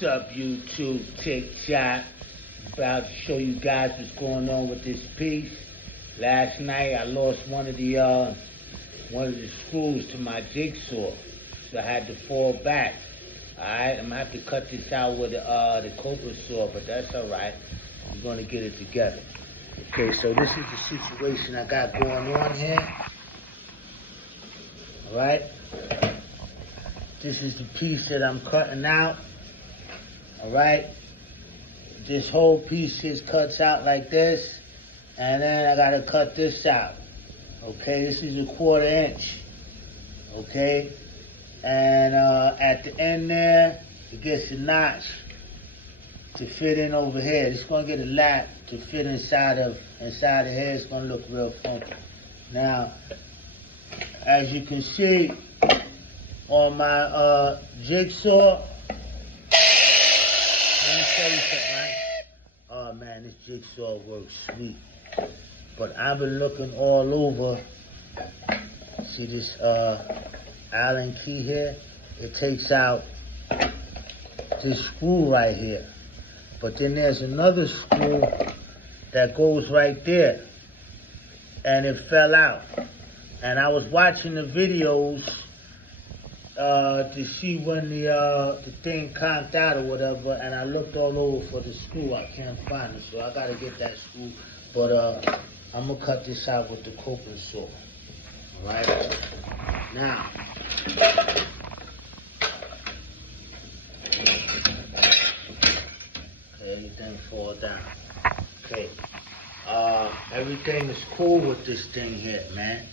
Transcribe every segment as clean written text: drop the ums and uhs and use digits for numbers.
What's up, YouTube, TikTok? About to show you guys what's going on with this piece. Last night I lost one of the screws to my jigsaw, so I had to fall back. Alright, I'm gonna have to cut this out with the copper saw, but that's alright. We're gonna get it together. Okay, so this is the situation I got going on here. Alright? This is the piece that I'm cutting out. Alright? This whole piece just cuts out like this. And then I gotta cut this out. Okay, this is a 1/4 inch. Okay? And at the end there, it gets a notch to fit in over here. It's gonna get a lap to fit inside of here. It's gonna look real funky. Now, as you can see on my jigsaw, let me show you something, right? Oh man, this jigsaw works sweet. But I've been looking all over. See this Allen key here? It takes out this screw right here. But then there's another screw that goes right there. And it fell out. And I was watching the videos to see when the thing conked out or whatever, and I looked all over for the screw. I can't find it, so I gotta get that screw. But I'm gonna cut this out with the copper saw. Alright? Now, okay, everything fall down. Okay. Everything is cool with this thing here, man.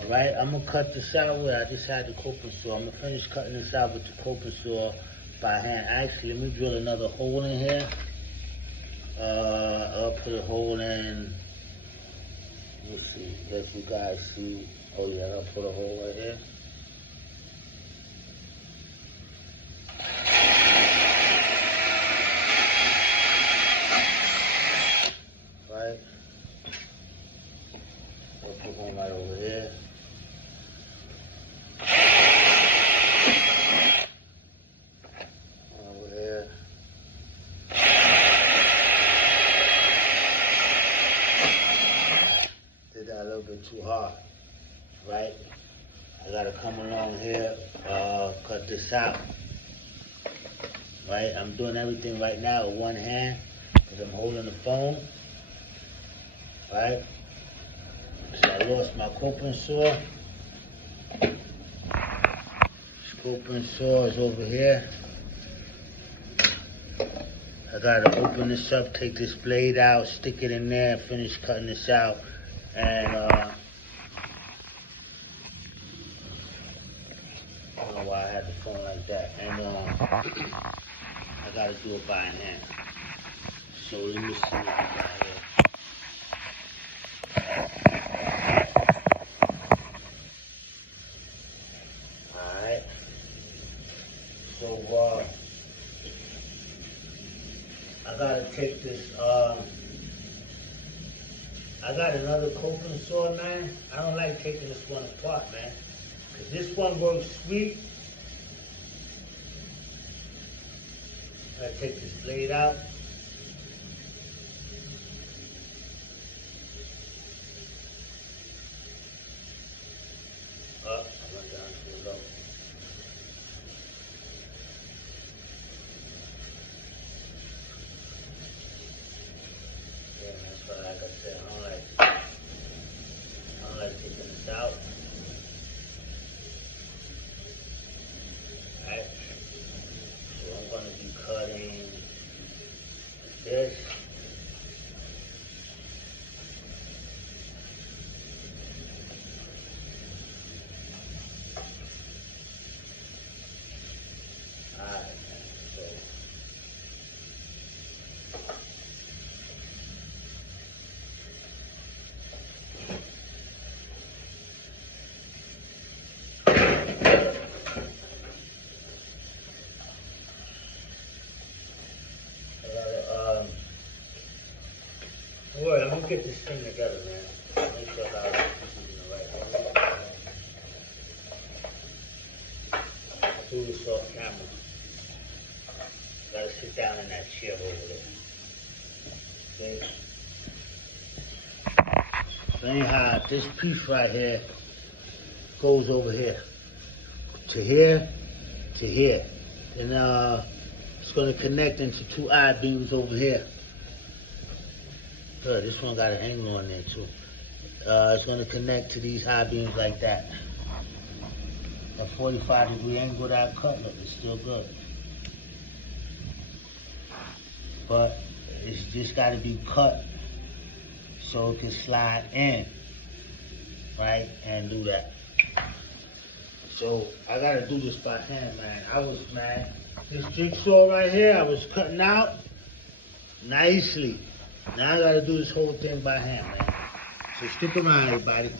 Alright, I'm gonna cut this out where I just had the copper saw. I'm gonna finish cutting this out with the copper saw by hand. Actually, let me drill another hole in here. I'll put a hole in. Let's see, let you guys see. Oh yeah, I'll put a hole right here. Right. I'll put one right over here. A little bit too hard, right? I gotta come along here, cut this out, right? I'm doing everything right now with one hand because I'm holding the phone, right? So I lost my coping saw. This coping saw is over here. I gotta open this up, take this blade out, stick it in there, and finish cutting this out. And I don't know why I had the phone like that. And I gotta do it by hand. So let me see what I got here. Alright. So I gotta take this I got another coping saw, man. I don't like taking this one apart, man. Because this one works sweet. I gotta take this blade out. I went down too low. Yeah, that's what like I said. I don't like taking this out. Alright. So I'm gonna be cutting this. Alright, so Alright, I'm gonna get this thing together, man. Make sure I got this in the right order. I'll do this off camera. Gotta sit down in that chair over there. Okay? So anyhow, this piece right here goes over here. To here, to here. And it's gonna connect into two I-beams over here. Good, this one got an angle on there too. It's gonna connect to these I-beams like that. A 45-degree angle that I cut, look, it's still good. But it's just gotta be cut so it can slide in, right, and do that. So I gotta do this by hand, man. This jigsaw right here, I was cutting out nicely. Now I gotta do this whole thing by hand, man. So stick around, everybody.